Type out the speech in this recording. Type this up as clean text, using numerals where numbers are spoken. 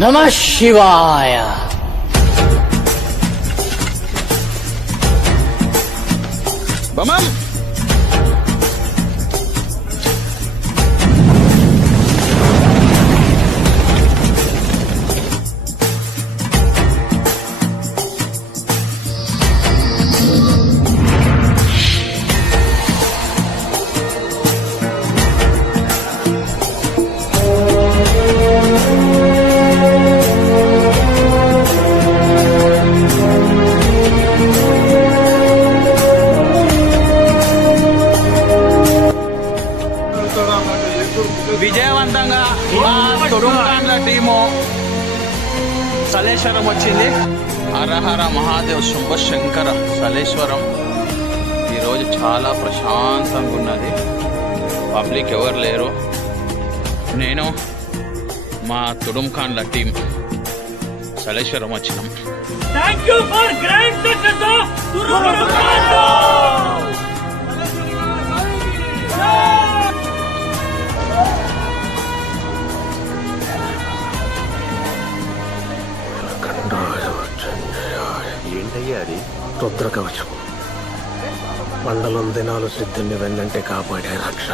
నమః శివాయ. బమం విజయవంతంగా మా తొడుంకాండ్ల టీము సలేశ్వరం వచ్చింది. హరహర మహాదేవ్ శంభ శంకర సలేశ్వరం. ఈరోజు చాలా ప్రశాంతంగా ఉన్నది, పబ్లిక్ ఎవరు లేరు. నేను మా తుడుంకాండ్ల టీం సలేశ్వరం వచ్చినాం. ఏంటయ్యా అది? రుద్ర కవచం. మండలం దినాలు సిద్ధుని వెన్నంటే కాపాడే రక్ష.